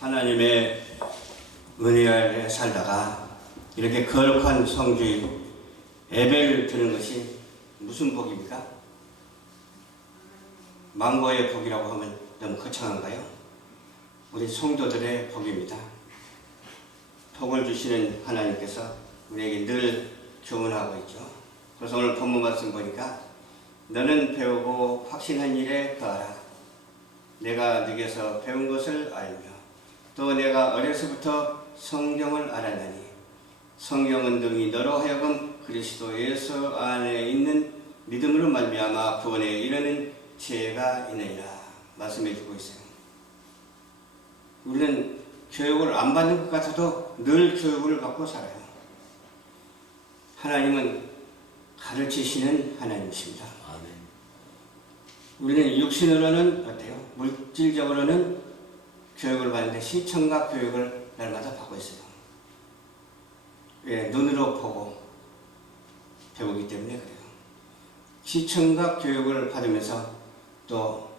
하나님의 은혜 아래 살다가 이렇게 거룩한 성주의 예배를 드리는 것이 무슨 복입니까? 망고의 복이라고 하면 너무 거창한가요? 우리 성도들의 복입니다. 복을 주시는 하나님께서 우리에게 늘 교훈하고 있죠. 그래서 오늘 본문 말씀 보니까 너는 배우고 확신한 일에 더하라. 내가 네게서 배운 것을 알며 또 내가 어려서부터 성경을 알았나니 성경은 등이 너로 하여금 그리스도 예수 안에 있는 믿음으로 말미암아 구원에 이르는 지혜가 있느니라 말씀해 주고 있어요. 우리는 교육을 안 받는 것 같아도 늘 교육을 받고 살아요. 하나님은 가르치시는 하나님이십니다. 우리는 육신으로는 어때요? 물질적으로는 교육을 받는데 시청각 교육을 날마다 받고 있어요. 왜? 눈으로 보고 배우기 때문에 그래요. 시청각 교육을 받으면서 또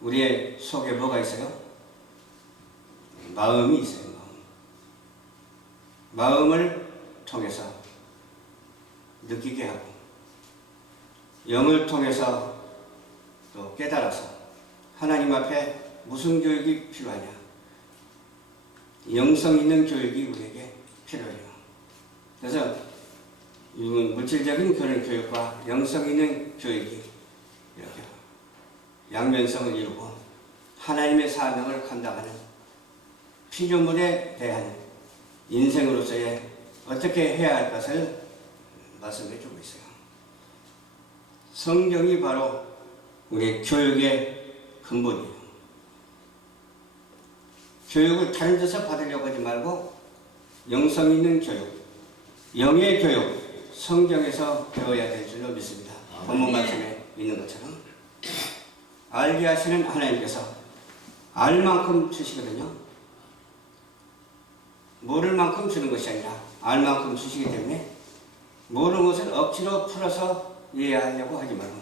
우리의 속에 뭐가 있어요? 마음이 있어요. 마음을 통해서 느끼게 하고 영을 통해서 또 깨달아서 하나님 앞에 무슨 교육이 필요하냐? 영성 있는 교육이 우리에게 필요해요. 그래서 물질적인 그런 교육과 영성 있는 교육이 이렇게 양면성을 이루고 하나님의 사명을 감당하는 피조물에 대한 인생으로서의 어떻게 해야 할 것을 말씀해 주고 있어요. 성경이 바로 우리 교육의 근본이에요. 교육을 다른 데서 받으려고 하지 말고 영성 있는 교육, 영의 교육, 성경에서 배워야 될 줄로 믿습니다. 본문 말씀에 있는 것처럼 알게 하시는 하나님께서 알 만큼 주시거든요. 모를 만큼 주는 것이 아니라 알 만큼 주시기 때문에 모르는 것을 억지로 풀어서 이해하려고 하지 말고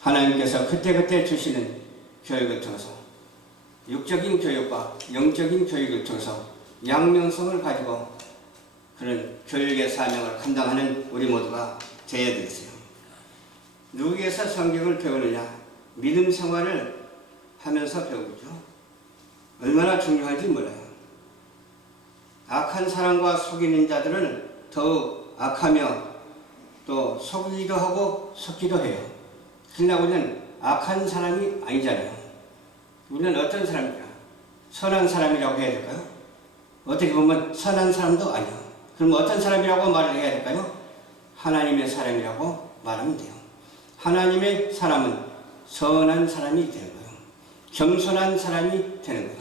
하나님께서 그때그때 주시는 교육을 통해서 육적인 교육과 영적인 교육을 통해서 양면성을 가지고 그런 교육의 사명을 감당하는 우리 모두가 되어야 되겠어요. 누구에게서 성경을 배우느냐? 믿음 생활을 하면서 배우죠. 얼마나 중요한지 몰라요. 악한 사람과 속이는 자들은 더욱 악하며 또 속이기도 하고 속기도 해요. 그러나 우리는 악한 사람이 아니잖아요. 우리는 어떤 사람입니까? 선한 사람이라고 해야 될까요? 어떻게 보면 선한 사람도 아니요. 그럼 어떤 사람이라고 말을 해야 될까요? 하나님의 사람이라고 말하면 돼요. 하나님의 사람은 선한 사람이 되는 거예요. 겸손한 사람이 되는 거예요.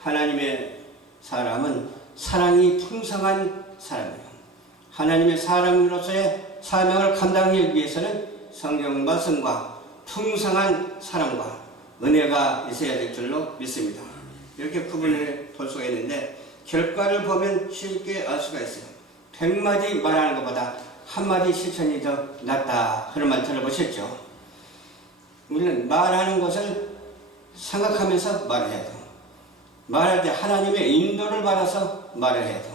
하나님의 사람은 사랑이 풍성한 사람이에요. 하나님의 사람으로서의 사명을 감당하기 위해서는 성경 말씀과 풍성한 사랑과 은혜가 있어야 될 줄로 믿습니다. 이렇게 구분을 볼 수가 있는데 결과를 보면 쉽게 알 수가 있어요. 100마디 말하는 것보다 한마디 실천이 더 낫다. 그런 말 들어보셨죠? 우리는 말하는 것을 생각하면서 말을 해야 돼요. 말할 때 하나님의 인도를 받아서 말을 해야 돼요.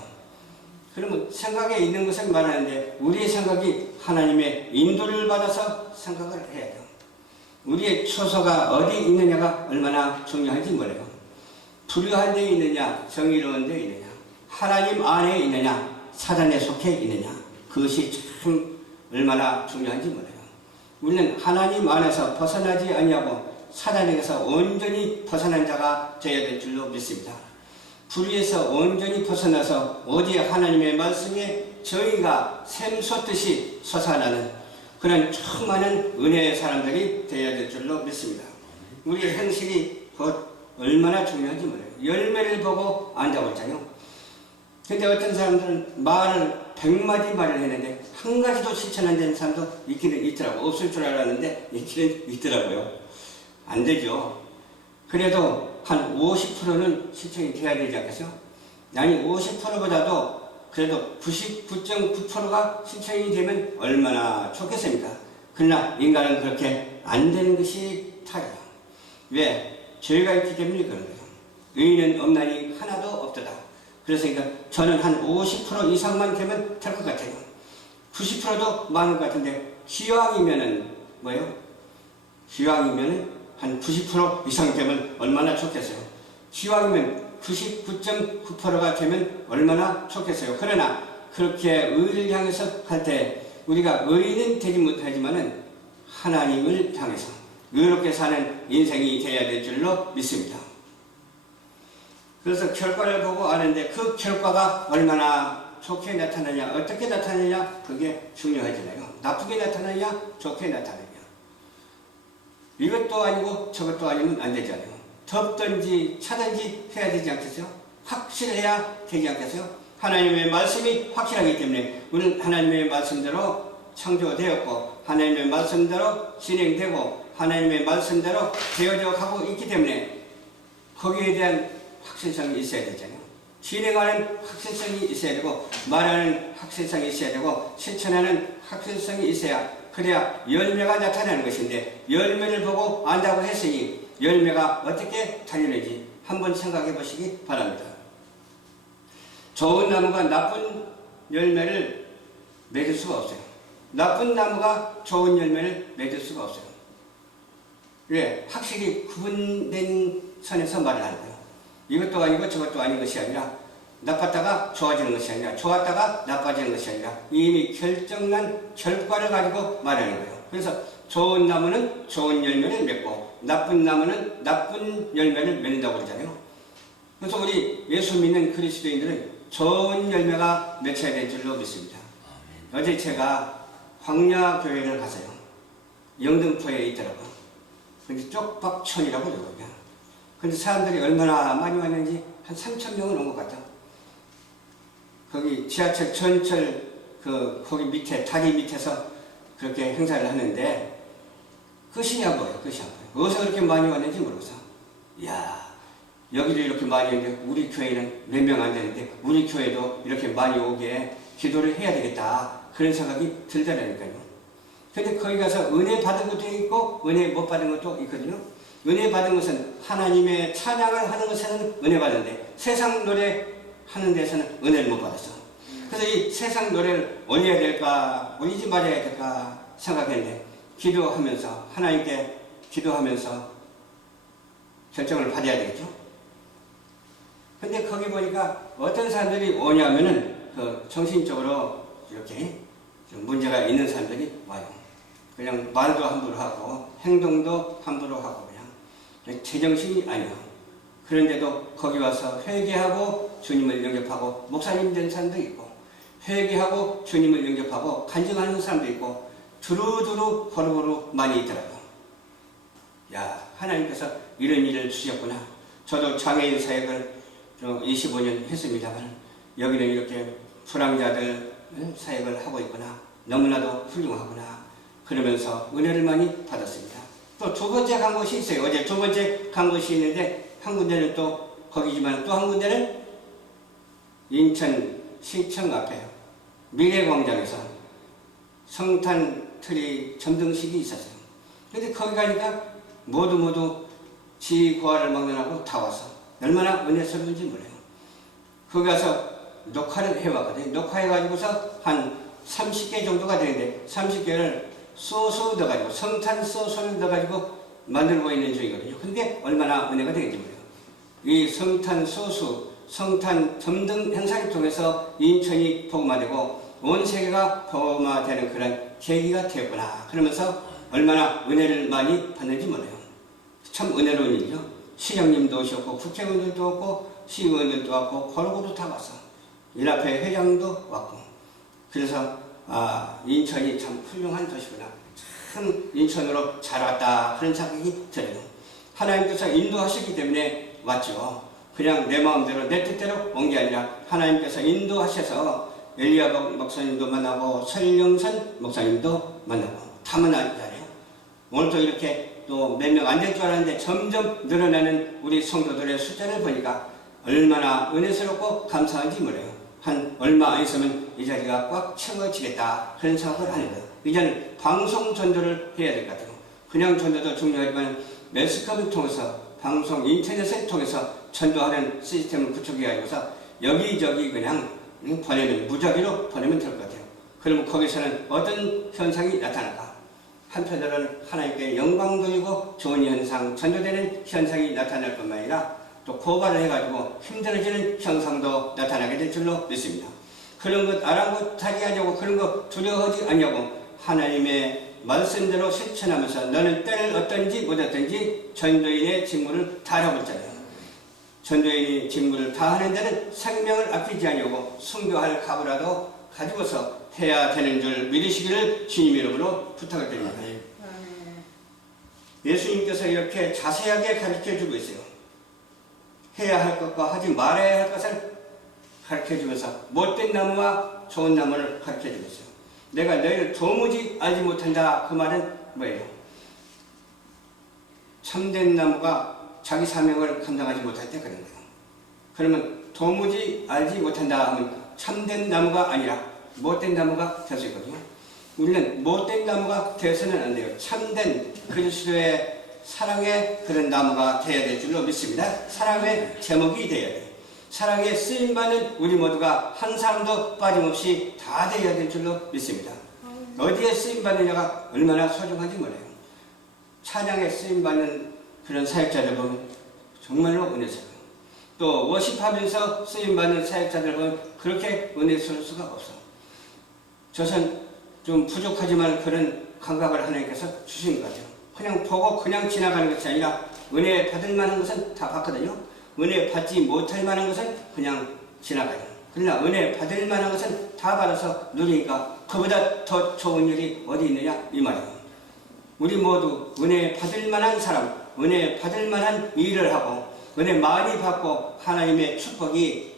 그러면 생각에 있는 것을 말하는데 우리의 생각이 하나님의 인도를 받아서 생각을 해야 돼요. 우리의 처소가 어디 있느냐가 얼마나 중요한지 몰라요. 불의한 데 있느냐, 정의로운 데 있느냐, 하나님 안에 있느냐, 사단에 속해 있느냐, 그것이 참 얼마나 중요한지 몰라요. 우리는 하나님 안에서 벗어나지 아니하고 사단에게서 온전히 벗어난 자가 되어야 될 줄로 믿습니다. 불의에서 온전히 벗어나서 오직 하나님의 말씀에 저희가 샘솟듯이 솟아나는 그런 충만한 은혜의 사람들이 되어야 될 줄로 믿습니다. 우리의 행실이 곧 얼마나 중요한지 몰라요. 열매를 보고 안다고 했잖아요. 근데 어떤 사람들은 말을 100마디 말을 했는데 한 가지도 실천 안 되는 사람도 있기는 있더라고요. 없을 줄 알았는데 있기는 있더라고요. 안 되죠. 그래도 한 50%는 실천이 돼야 되지 않겠어요? 아니 50%보다도 그래도 99.9%가 실천이 되면 얼마나 좋겠습니까? 그러나 인간은 그렇게 안 되는 것이 타요. 왜? 죄가 있기 때문에 그런 거예요. 의인은 없나니 하나도 없도다. 그래서 저는 한 50% 이상만 되면 될 것 같아요. 90%도 많은 것 같은데 기왕이면은 뭐예요? 기왕이면은 한 90% 이상 되면 얼마나 좋겠어요. 기왕이면 99.9%가 되면 얼마나 좋겠어요. 그러나 그렇게 의를 향해서 할 때 우리가 의인은 되지 못하지만은 하나님을 향해서 의롭게 사는 인생이 되어야 될 줄로 믿습니다. 그래서 결과를 보고 아는데 그 결과가 얼마나 좋게 나타나냐, 어떻게 나타나냐, 그게 중요하잖아요. 나쁘게 나타나냐, 좋게 나타나냐. 이것도 아니고 저것도 아니면 안 되잖아요. 덮든지 차든지 해야 되지 않겠어요? 확실해야 되지 않겠어요? 하나님의 말씀이 확실하기 때문에 우리는 하나님의 말씀대로 창조되었고 하나님의 말씀대로 진행되고 하나님의 말씀대로 되어져 가고 있기 때문에 거기에 대한 확실성이 있어야 되잖아요. 진행하는 확실성이 있어야 되고 말하는 확실성이 있어야 되고 실천하는 확실성이 있어야 그래야 열매가 나타나는 것인데 열매를 보고 안다고 했으니 열매가 어떻게 달리는지 한번 생각해 보시기 바랍니다. 좋은 나무가 나쁜 열매를 맺을 수가 없어요. 나쁜 나무가 좋은 열매를 맺을 수가 없어요. 왜? 확실히 구분된 선에서 말을 하는 거예요. 이것도 아니고 저것도 아닌 것이 아니라 나빴다가 좋아지는 것이 아니라 좋았다가 나빠지는 것이 아니라 이미 결정난 결과를 가지고 말하는 거예요. 그래서 좋은 나무는 좋은 열매를 맺고 나쁜 나무는 나쁜 열매를 맺는다고 그러잖아요. 그래서 우리 예수 믿는 그리스도인들은 좋은 열매가 맺혀야 될 줄로 믿습니다. 어제 제가 광야교회를 가서요. 영등포에 있더라고요. 근데 쪽박촌이라고 그러거든요. 근데 사람들이 얼마나 많이 왔는지 한 3,000명은 온 것 같다. 거기 지하철 전철 거기 밑에 다리 밑에서 그렇게 행사를 하는데 끝이 안 보여요. 끝이 안 보여요. 어디서 그렇게 많이 왔는지 모르겠어. 이야, 여기도 이렇게 많이 오는데 우리 교회는 몇 명 안 되는데 우리 교회도 이렇게 많이 오게 기도를 해야 되겠다. 그런 생각이 들더라니까요. 근데 거기 가서 은혜 받은 것도 있고 은혜 못 받은 것도 있거든요. 은혜 받은 것은 하나님의 찬양을 하는 것에는 은혜 받는데 세상 노래 하는 데서는 은혜를 못 받았어. 그래서 이 세상 노래를 올려야 될까 올리지 말아야 될까 생각했는데 기도하면서 하나님께 기도하면서 결정을 받아야 되겠죠. 근데 거기 보니까 어떤 사람들이 오냐면은 정신적으로 이렇게 좀 문제가 있는 사람들이 와요. 그냥 말도 함부로 하고 행동도 함부로 하고 그냥 제정신이 아니야. 그런데도 거기 와서 회개하고 주님을 영접하고 목사님 된 사람도 있고 회개하고 주님을 영접하고 간증하는 사람도 있고 두루두루 호루호루 많이 있더라고요. 야, 하나님께서 이런 일을 주셨구나. 저도 장애인 사역을 25년 했습니다만 여기는 이렇게 불황자들 사역을 하고 있구나. 너무나도 훌륭하구나. 그러면서 은혜를 많이 받았습니다. 또 두 번째 간 곳이 있어요. 어제 두 번째 간 곳이 있는데 한 군데는 또 거기지만 또 한 군데는 인천시청 앞에 미래광장에서 성탄 트리 점등식이 있었어요. 근데 거기 가니까 모두 지구화를 막론하고 다 와서 얼마나 은혜스러운지 몰라요. 거기 가서 녹화를 해왔거든요. 녹화해가지고서 한 30개 정도가 되는데 30개를 소스 넣어가지고 성탄 소스를 넣어가지고 만들고 있는 중이거든요. 근데 얼마나 은혜가 되는지 몰라요. 이 성탄 소스, 성탄 점등 행사를 통해서 인천이 복음화되고 온 세계가 복음화되는 그런 계기가 되었구나. 그러면서 얼마나 은혜를 많이 받는지 몰라요. 참 은혜로운 일이죠. 시장님도 오셨고 국회의원들도 왔고 시의원들도 왔고 골고루 다 왔어. 일합회 회장도 왔고. 그래서 인천이 참 훌륭한 도시구나. 참 인천으로 잘 왔다. 그런 생각이 들어요. 하나님께서 인도하셨기 때문에 왔죠. 그냥 내 마음대로 내 뜻대로 온 게 아니라 하나님께서 인도하셔서 엘리야 목사님도 만나고 설영선 목사님도 만나고 다 만나잖아요. 오늘 또 이렇게 또 몇 명 안 될 줄 알았는데 점점 늘어나는 우리 성도들의 숫자를 보니까 얼마나 은혜스럽고 감사한지 몰라요. 한 얼마 안 있으면 이 자리가 꽉 채워지겠다 그런 생각을 하는 거예요. 이제는 방송 전도를 해야 될 것 같아요. 그냥 전도도 중요하지만 매스컴을 통해서 방송 인터넷을 통해서 전도하는 시스템을 구축해 가지고서 여기저기 그냥 보내면 무작위로 보내면 될 것 같아요. 그러면 거기서는 어떤 현상이 나타날까? 한편으로는 하나님께 영광 돌리고 좋은 현상, 전도되는 현상이 나타날 뿐만 아니라 또 고발을 해가지고 힘들어지는 현상도 나타나게 될 줄로 믿습니다. 그런 것 아랑곳하지 않냐고, 그런 거 두려워하지 않냐고, 하나님의 말씀대로 실천하면서 너는 때를 어떤지 못 어떤지 전도인의 직무를 다하라고 했잖아요. 전도인이 직무를 다하는 데는 생명을 아끼지 않냐고 순교할 각오라도 가지고서 해야 되는 줄 믿으시기를 주님 이름으로 부탁을 드립니다. 예수님께서 이렇게 자세하게 가르쳐주고 있어요. 해야 할 것과 하지 말아야 할 것을 가르쳐주면서 못된 나무와 좋은 나무를 가르쳐주고 있어요. 내가 너희를 도무지 알지 못한다, 그 말은 뭐예요? 참된 나무가 자기 사명을 감당하지 못할 때 그런 거예요. 그러면 도무지 알지 못한다 하면 참된 나무가 아니라 못된 나무가 될 수 있거든요. 우리는 못된 나무가 되어서는 안 돼요. 참된 그리스도의 사랑의 그런 나무가 되어야 될 줄로 믿습니다. 사랑의 제목이 되어야 돼요. 사랑에 쓰임받는 우리 모두가 한 사람도 빠짐없이 다 되어야 될 줄로 믿습니다. 어디에 쓰임받느냐가 얼마나 소중한지 몰라요. 찬양에 쓰임받는 그런 사역자들 보면 정말로 은혜스러워요. 또 워십하면서 쓰임받는 사역자들 보면 그렇게 은혜스러울 수가 없어요. 저선 좀 부족하지만 그런 감각을 하나님께서 주신 것 같아요. 그냥 보고 그냥 지나가는 것이 아니라 은혜 받을 만한 것은 다 받거든요. 은혜 받지 못할 만한 것은 그냥 지나가요. 그러나 은혜 받을 만한 것은 다 받아서 누리니까 그보다 더 좋은 일이 어디 있느냐 이 말이에요. 우리 모두 은혜 받을 만한 사람, 은혜 받을 만한 일을 하고 은혜 많이 받고 하나님의 축복이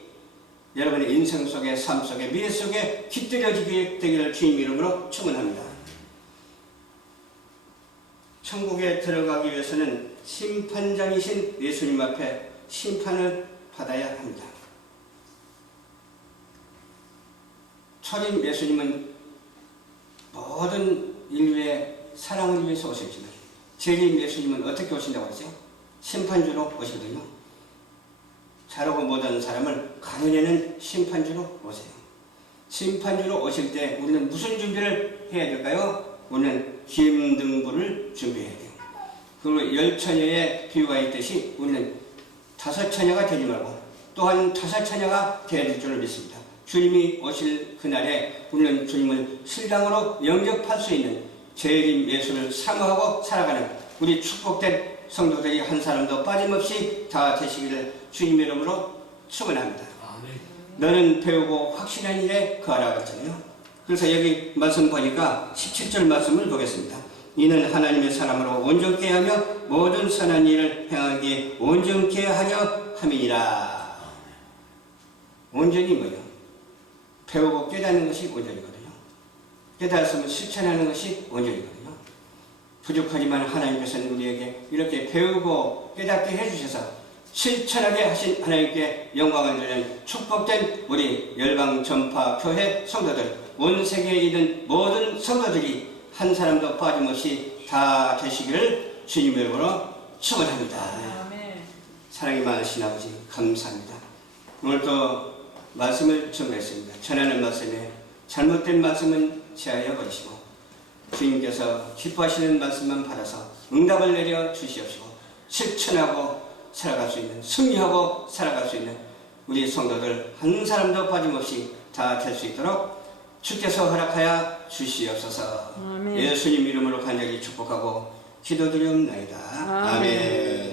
여러분의 인생 속에, 삶 속에, 미래 속에 깃들여지게 되기를 주님 이름으로 축원합니다. 천국에 들어가기 위해서는 심판장이신 예수님 앞에 심판을 받아야 합니다. 초림 예수님은 모든 인류의 사랑을 위해서 오셨지만 재림 예수님은 어떻게 오신다고 했어요? 심판주로 오시거든요. 잘하고 못하는 사람을 가려내는 심판주로 오세요. 심판주로 오실 때 우리는 무슨 준비를 해야 될까요? 우리는 김등불을 준비해야 돼요. 그리고 열처녀의 비유가 있듯이 우리는 5처녀가 되지 말고 또한 5처녀가 되어야 될 줄을 믿습니다. 주님이 오실 그날에 우리는 주님을 신랑으로 영접할 수 있는 재림 예수를 사모하고 살아가는 우리 축복된 성도들이 한 사람도 빠짐없이 다 되시기를 주님 이름으로 축원합니다. 너는 배우고 확실한 일에 거하라고 했잖아요. 그래서 여기 말씀 보니까 17절 말씀을 보겠습니다. 이는 하나님의 사람으로 온전케 하며 모든 선한 일을 행하기에 온전케 하려 함이니라. 온전이 뭐예요? 배우고 깨닫는 것이 온전이거든요. 깨달았으면 실천하는 것이 온전이거든요. 부족하지만 하나님께서는 우리에게 이렇게 배우고 깨닫게 해주셔서 실천하게 하신 하나님께 영광을 드리는 축복된 우리 열방 전파 교회 성도들, 온 세계에 있는 모든 성도들이 한 사람도 빠짐없이 다 되시기를 주님 이름으로 축원합니다. 사랑이 많으신 아버지 감사합니다. 오늘도 말씀을 전했습니다. 전하는 말씀에 잘못된 말씀은 제하여 버리시고 주님께서 기뻐하시는 말씀만 받아서 응답을 내려 주시옵시고 실천하고 살아갈 수 있는, 승리하고 살아갈 수 있는 우리 성도들 한 사람도 빠짐없이 다 될 수 있도록 주께서 허락하여 주시옵소서. 예수님 이름으로 간절히 축복하고 기도드리옵나이다. 아멘.